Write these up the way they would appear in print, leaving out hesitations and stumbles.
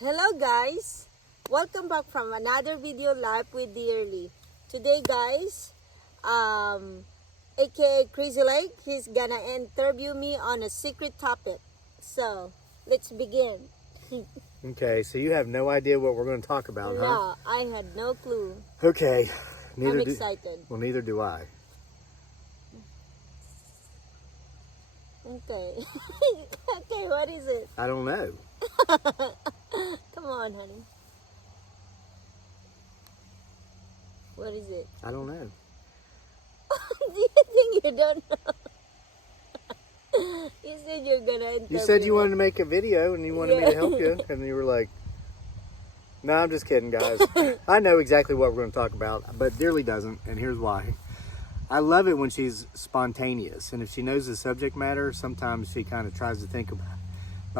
Hello guys! Welcome back from another video live with Dearly. Today guys, aka Crazy Lake, he's gonna interview me on a secret topic. So, let's begin. Okay, so you have no idea what we're going to talk about, huh? No, I had no clue. Okay, I'm excited. Well, neither do I. Okay. Okay, what is it? I don't know. Come on, honey. What is it? I don't know. Do you think you don't know? You said you're gonna interview You said you me. wanted to make a video and you wanted me to help you, and you were like, "No, I'm just kidding, guys. I know exactly what we're going to talk about, but Dearly doesn't, and here's why. I love it when she's spontaneous, and if she knows the subject matter, sometimes she kind of tries to think about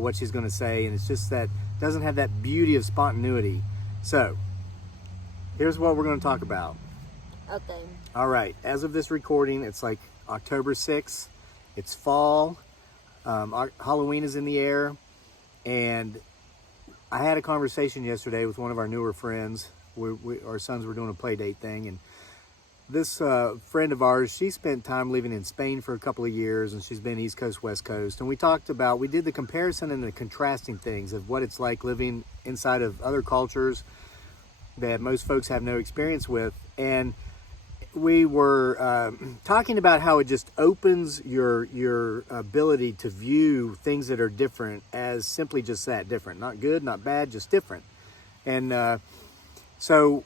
what she's going to say, and it's just that doesn't have that beauty of spontaneity. So, here's what we're going to talk about. Okay. All right, as of this recording, it's like October 6th. It's fall. Halloween is in the air. And I had a conversation yesterday with one of our newer friends. Our sons were doing a play date thing. And this friend of ours, she spent time living in Spain for a couple of years. And she's been East Coast, West Coast. And we did the comparison and the contrasting things of what it's like living inside of other cultures that most folks have no experience with. And we were talking about how it just opens your ability to view things that are different as simply just that, different. Not good, not bad, just different. And so,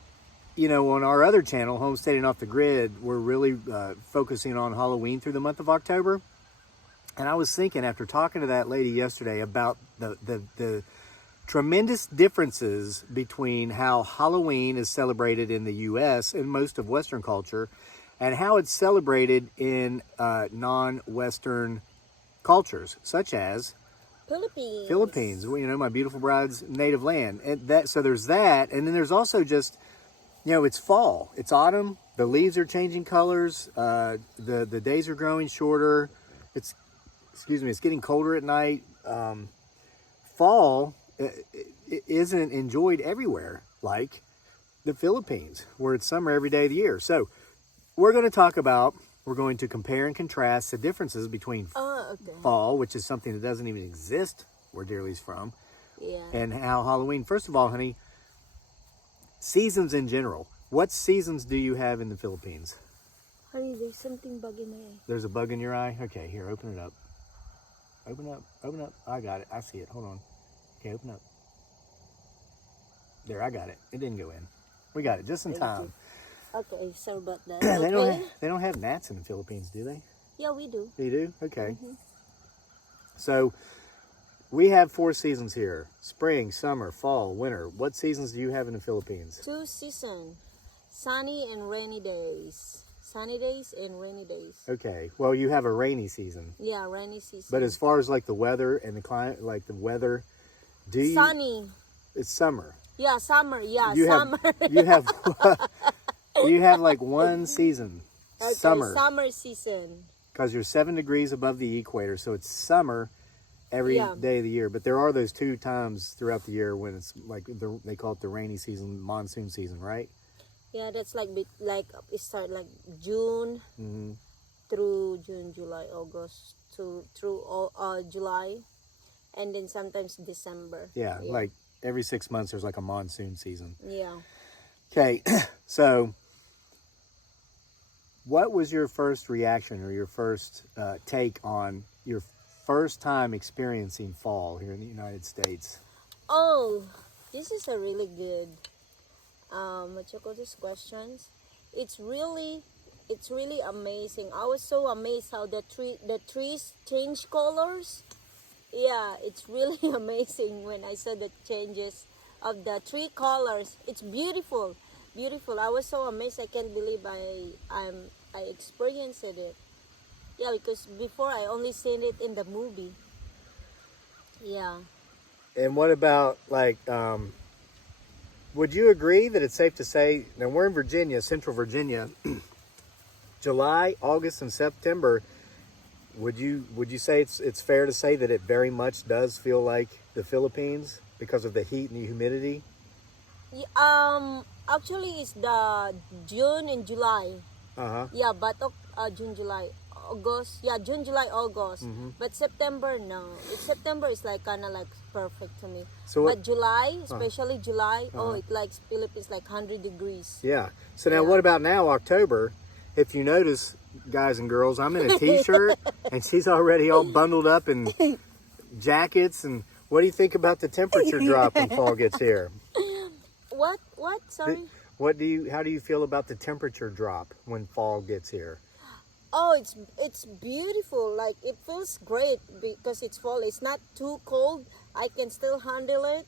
you know, on our other channel, Homesteading Off the Grid, we're really focusing on Halloween through the month of October. And I was thinking, after talking to that lady yesterday, about the tremendous differences between how Halloween is celebrated in the U.S. and most of Western culture, and how it's celebrated in non-Western cultures, such as Philippines. You know, my beautiful bride's native land. And so there's that, and then there's also just, you know, it's fall, it's autumn, the leaves are changing colors, the days are growing shorter. It's getting colder at night. Fall isn't enjoyed everywhere like the Philippines, where it's summer every day of the year. So we're going to compare and contrast the differences between fall, which is something that doesn't even exist where Dearly's from, and how Halloween. First of all, honey, seasons in general. What seasons do you have in the Philippines? Honey, there's something bug in my eye. There's a bug in your eye? Okay, here, open it up. Open up. I got it. I see it. Hold on. Okay, open up. There, I got it. It didn't go in. We got it just in time. Okay, sorry about that. They don't have gnats in the Philippines, do they? Yeah, we do. They do? Okay. So we have 4 seasons here: spring, summer, fall, winter. What seasons do you have in the Philippines? 2 seasons. Sunny and rainy days. Sunny days and rainy days. Okay. Well, you have a rainy season. Yeah, rainy season. But as far as like the weather and the climate, like the weather, Sunny. It's summer. Yeah, summer. Yeah, You summer. You have like one season, Okay, summer, summer season. because you're 7 degrees above the equator, so it's summer every day of the year. But there are those 2 times throughout the year when it's like they call it the rainy season, monsoon season, right? Yeah, that's like it start like June through June, July, August through July, and then sometimes December. Yeah, like every 6 months there's like a monsoon season. Yeah. Okay, so what was your first reaction or your first take on your first time experiencing fall here in the United States? Oh, this is a really good what you call these questions. It's really amazing. I was so amazed how the trees change colors. Yeah, it's really amazing when I saw the changes of the tree colors. It's beautiful. I was so amazed. I can't believe I experienced it. Yeah, because before I only seen it in the movie. Yeah. And what about like would you agree that it's safe to say, now we're in Virginia, Central Virginia, July, August, and September, would you say it's fair to say that it very much does feel like the Philippines? because of the heat and the humidity? Actually, it's the June and July. Uh-huh. Yeah, but June, July, August. Yeah, June, July, August. Mm-hmm. But September, no. September is like kind of like perfect to me. So what, But July, especially July, oh, Uh-huh. it likes Philippines like 100 degrees. yeah. So now Yeah. what about now, October? If you notice, guys and girls, I'm in a t-shirt and she's already all bundled up in jackets. And what do you think about the temperature drop when fall gets here? What? What? Sorry. How do you feel about the temperature drop when fall gets here? Oh, it's beautiful. Like it feels great because it's fall. It's not too cold. I can still handle it.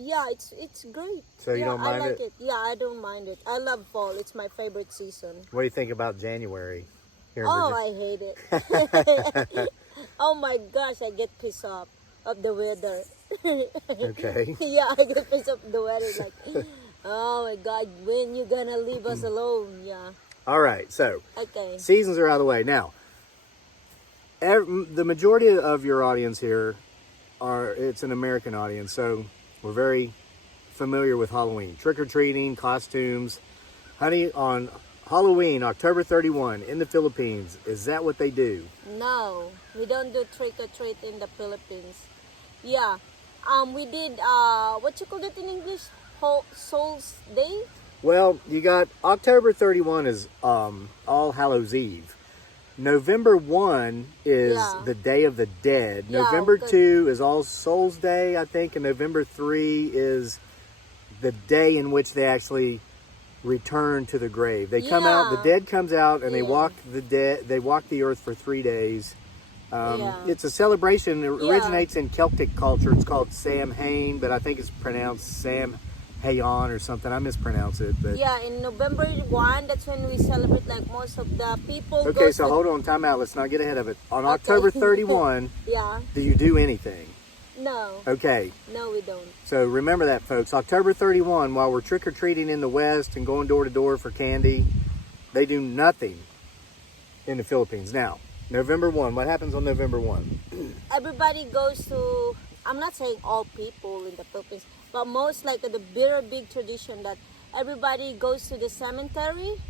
Yeah, it's great. So you Yeah, don't mind I like it? it. Yeah, I don't mind it. I love fall. It's my favorite season. What do you think about January here in Oh, Virginia? I hate it. Oh my gosh, I get pissed off of the weather. Okay. Yeah, I get pissed off of the weather. Like, oh my God, when you gonna leave us alone? Yeah. All right. So Okay. seasons are out of the way. Now, the majority of your audience here it's an American audience, so we're very familiar with Halloween. Trick-or-treating, costumes. Honey, on Halloween, October 31, in the Philippines, is that what they do? No, we don't do trick or treat in the Philippines. Yeah. We did what you call it in English? Souls Day? Well, you got October 31 is All Hallows Eve. November 1 is Yeah. the Day of the Dead. Yeah, November okay. 2 is All Souls Day, I think, and November 3 is the day in which they actually return to the grave. They come out, the Yeah. dead comes out, and they Yeah. walk the dead. They walk the earth for 3 days. Yeah. It's a celebration. It Yeah. originates in Celtic culture. It's called Samhain, but I think it's pronounced Sam Hayon or something. I mispronounce it, but Yeah, in November 1, that's when we celebrate like most of the people. okay. goes So to- hold on, time out. Let's not get ahead of it. On Okay. October 31, Yeah. do you do anything? No. Okay. No, we don't. So remember that, folks. October 31, while we're trick-or-treating in the West and going door to door for candy, they do nothing in the Philippines. Now, November 1, what happens on November 1? Everybody goes to, I'm not saying all people in the Philippines, but most like the very big tradition that everybody goes to the cemetery.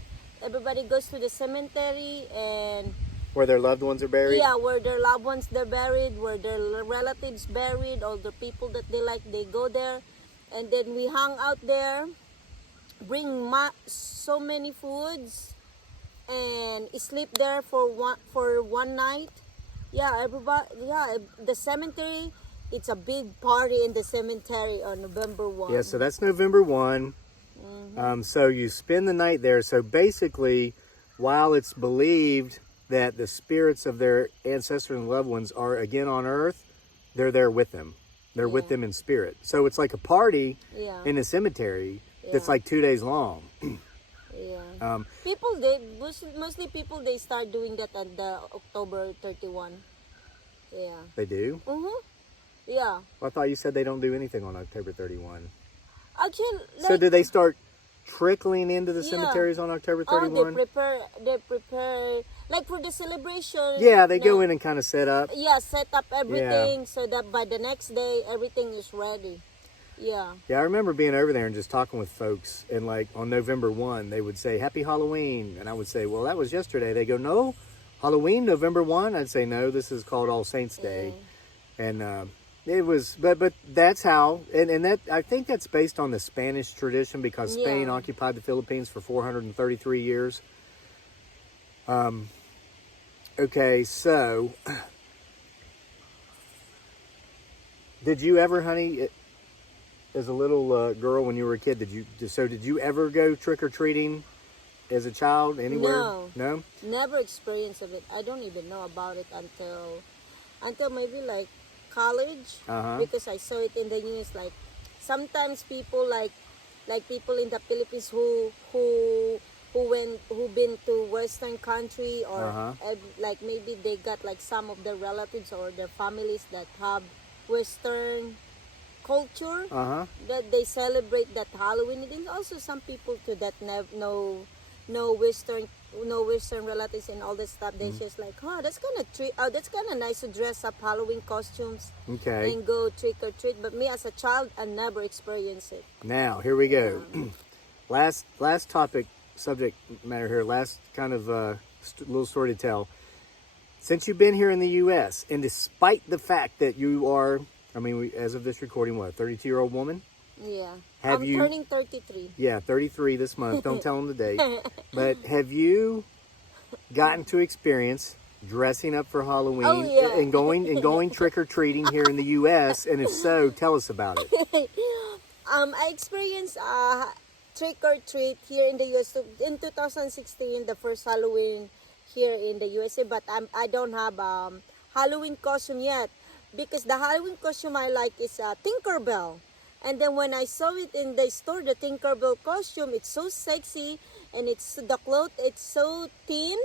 Everybody goes to the cemetery and Where their loved ones are buried? yeah, where their loved ones they're buried, where their relatives buried, all the people that they like, they go there, and then we hang out there, bring so many foods, and sleep there for one night. Yeah, everybody. Yeah, the cemetery. It's a big party in the cemetery on November 1. Yeah, so that's November 1. So you spend the night there. So basically, while it's believed that the spirits of their ancestors and loved ones are again on earth, they're there with them. They're with Yeah. them in spirit. So it's like a party Yeah. in a cemetery that's Yeah. like 2 days long. Yeah. People mostly people they start doing that on the October 31. Yeah. They do? Yeah. Well, I thought you said they don't do anything on October 31. Actually, So like, do they start trickling into the Yeah. cemeteries on October oh, 31? they prepare like for the celebration. Yeah, they go no, in and kind of set up. Yeah, set up everything so that by the next day everything is ready. Yeah. Yeah, I remember being over there and just talking with folks, and like on November 1, they would say, Happy Halloween. And I would say, well, that was yesterday. They go, no, Halloween, November 1? I'd say, no, this is called All Saints Day. And it was, but that's how, and that, I think that's based on the Spanish tradition because Spain Yeah. occupied the Philippines for 433 years. Okay, so, did you ever, honey, as a little girl when you were a kid, did you ever go trick-or-treating as a child anywhere? No. No? Never experienced of it. I don't even know about it until maybe like college Uh-huh. because I saw it in the news. Like sometimes people like people in the Philippines who been to Western country or Uh-huh. like maybe they got like some of their relatives or their families that have Western culture Uh-huh. that they celebrate that Halloween. And then also some people too that know Western no Western relatives and all that stuff. They just like, oh, that's kind of nice to dress up Halloween costumes Okay. and go trick or treat. But me as a child, I never experienced it. Now, here we go. last topic, subject matter here. Last kind of little story to tell. Since you've been here in the U.S., and despite the fact that you are, I mean, as of this recording, what, 32-year-old woman? Yeah. Have I'm you- turning 33. Yeah, 33 this month. Don't tell them the date. But have you gotten to experience dressing up for Halloween Oh, yeah. and going trick or treating here in the U.S.? And if so, tell us about it. I experienced trick or treat here in the US in 2016, the first Halloween here in the USA. But I don't have Halloween costume yet, because the Halloween costume I like is Tinkerbell. And then when I saw it in the store, the Tinkerbell costume, it's so sexy, and it's so thin,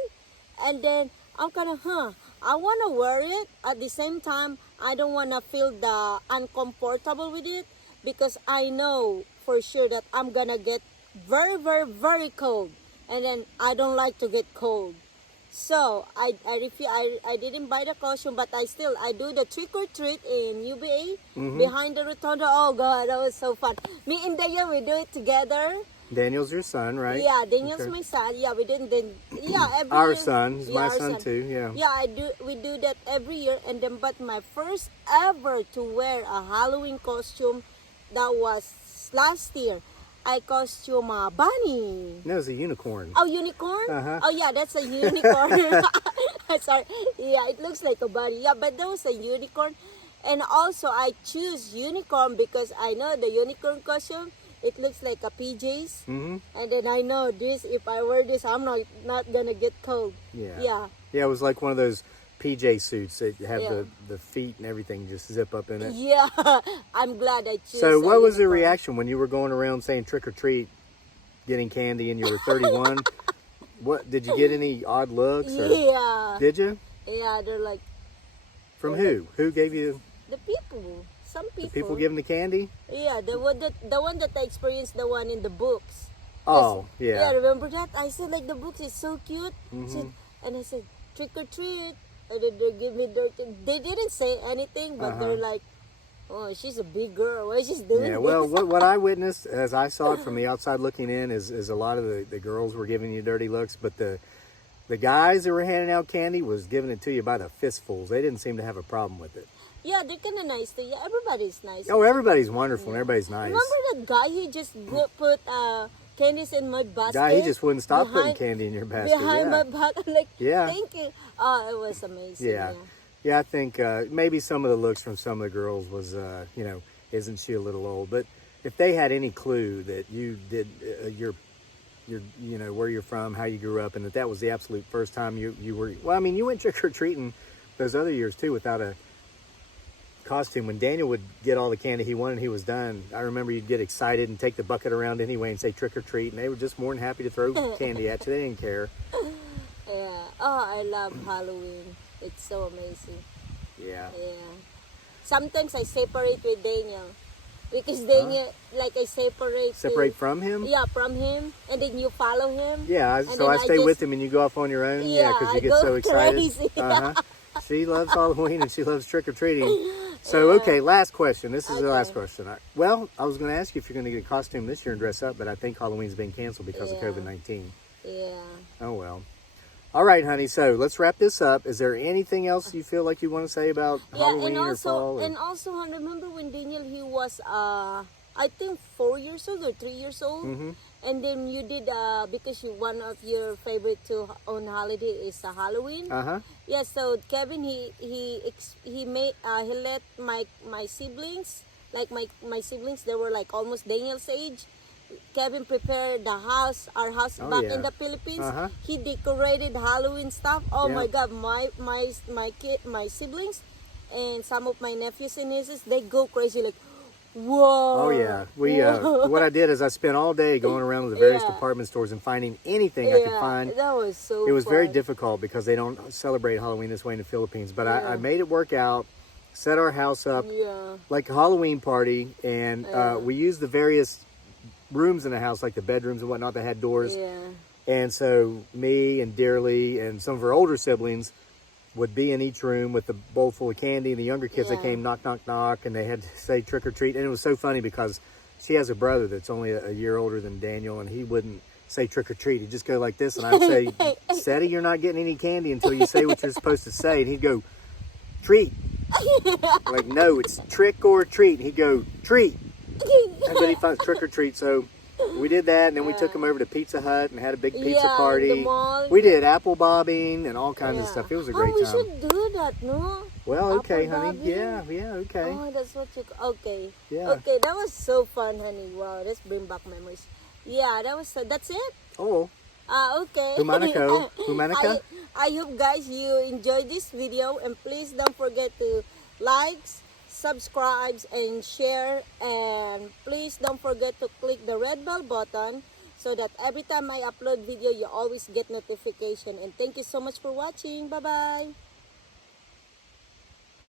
and then I'm kind of, I want to wear it. At the same time, I don't want to feel the uncomfortable with it, because I know for sure that I'm gonna get very, very, very cold, and then I don't like to get cold. So I didn't buy the costume, but I do the trick or treat in UBA behind the rotunda. Oh God, that was so fun. Me and Daniel, we do it together. Daniel's your son, right? Yeah, Daniel's Okay. my son. Yeah, we didn't. Every Our year. son. He's Yeah, my our son too, yeah. Yeah, we do that every year, and then but my first ever to wear a Halloween costume, that was last year. I costume a bunny. No, it's a unicorn. Oh, unicorn? Uh-huh. Oh, yeah, that's a unicorn. Sorry. Yeah, it looks like a bunny. Yeah, but that was a unicorn. And also, I choose unicorn because I know the unicorn costume, it looks like a PJs. Mm-hmm. And then I know this, if I wear this, I'm not going to get cold. Yeah. Yeah. Yeah, it was like one of those PJ suits that have Yeah. the feet and everything just zip up in it. Yeah. I'm glad I choose So a what was the unicorn. reaction when you were going around saying trick or treat, getting candy, and you were 31? What, did you get any odd looks? Or, Yeah. Did you? Yeah, they're like, From who? Who gave you the people. Some people. the people giving the candy? Yeah, the one that I experienced, the one in the books. Oh, Yeah, yeah. remember that? I said like the books is so cute. And I said trick or treat. And then they give me dirty. They didn't say anything, but they're like, oh, she's a big girl. Why she's doing Yeah, this? well, what I witnessed as I saw it from the outside looking in is a lot of the girls were giving you dirty looks, but the guys that were handing out candy was giving it to you by the fistfuls. They didn't seem to have a problem with it. Yeah, they're kind of nice too. Yeah, everybody's nice. Oh, everybody's wonderful and everybody's nice. Remember that guy? He just put candies in my basket. Guy, he just wouldn't stop putting behind- candy in your basket. behind yeah. my back. I'm like, Yeah. thank you. Oh, it was amazing. Yeah. Yeah, I think maybe some of the looks from some of the girls was, isn't she a little old? But if they had any clue that you did your where you're from, how you grew up, and that was the absolute first time you were, well, I mean, you went trick-or-treating those other years too without a costume. When Daniel would get all the candy he wanted, he was done. I remember you'd get excited and take the bucket around anyway and say trick-or-treat, and they were just more than happy to throw candy at you. They didn't care. Yeah. Oh, I love Halloween. It's so amazing. Yeah. Yeah. Sometimes I separate with Daniel. Because Daniel, like I separate. Separate from him? Yeah, from him. And then you follow him. Yeah, And so then I stay just- with him and you go off on your own? Yeah, because I you get go so excited. crazy. Uh-huh. She loves Halloween and she loves trick-or-treating. So, okay, last question. This is the last Okay. question. I was going to ask you if you're going to get a costume this year and dress up, but I think Halloween's been canceled because of Yeah. COVID-19. Yeah. Oh, well. All right, honey. So let's wrap this up. Is there anything else you feel like you want to say about Halloween or fall? And also, I remember when Daniel, he was, I think 4 years old or 3 years old. Mm-hmm. And then you did, because one of your favorite on holiday is Halloween. Uh-huh. Yeah, so Kevin, he let my siblings, like my siblings, they were like almost Daniel's age. Kevin prepared our house Oh, back yeah. in the Philippines. Uh-huh. He decorated Halloween stuff. Oh Yeah. my God, my siblings, and some of my nephews and nieces, they go crazy like, whoa. Oh, yeah. What I did is I spent all day going around to the various department stores and finding anything I could find. That was so. It was very fun. difficult because they don't celebrate Halloween this way in the Philippines. But I made it work out, set our house up Yeah. like a Halloween party, and we used the various rooms in the house, like the bedrooms and whatnot that had doors. Yeah. And so me and Dearly and some of her older siblings would be in each room with a bowl full of candy, and the younger kids that Yeah. came knock, knock, knock, and they had to say trick or treat. And it was so funny because she has a brother that's only a year older than Daniel, and he wouldn't say trick or treat. He'd just go like this, and I'd say, Seti, you're not getting any candy until you say what you're supposed to say. And he'd go, treat. I'm like, no, it's trick or treat. He'd go, treat. And then he finds trick or treat. So we did that, and then we took him over to Pizza Hut and had a big pizza Yeah, party. the mall. We did apple bobbing and all kinds of Yeah. stuff. It was a great we time. should do that, no? Well, okay, apple honey. bobbing. Yeah, okay. Oh, that's what you. Okay. Yeah. Okay, that was so fun, honey. Wow, let's bring back memories. Yeah, that was. That's it. Oh, Okay. Humanako. Humanica? I hope guys you enjoyed this video, and please don't forget to like, subscribe, and share, and please don't forget to click the red bell button so that every time I upload video you always get notification. And thank you so much for watching. Bye bye.